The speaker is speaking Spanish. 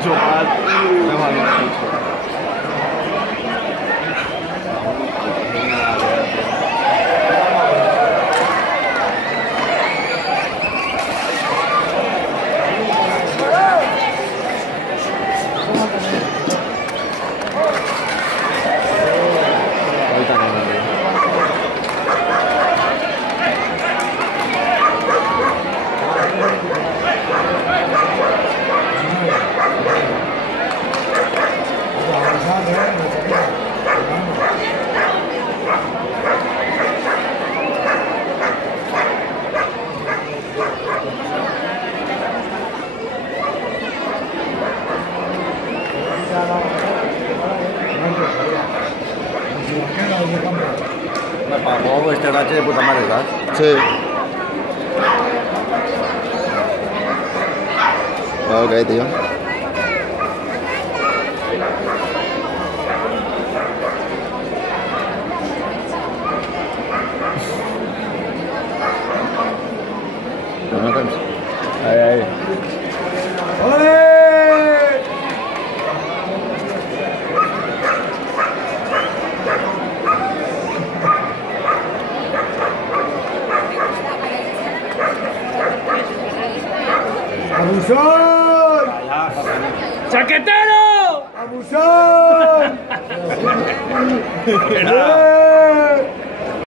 hecho mal. Qué mal lo has hecho. Me pagó este rache de puta madre, ¿sabes? Sí. Ok, tío. Ahí, ahí. ¡Ole! ¡Abusón! ¡Chaquetero! ¡Abusón!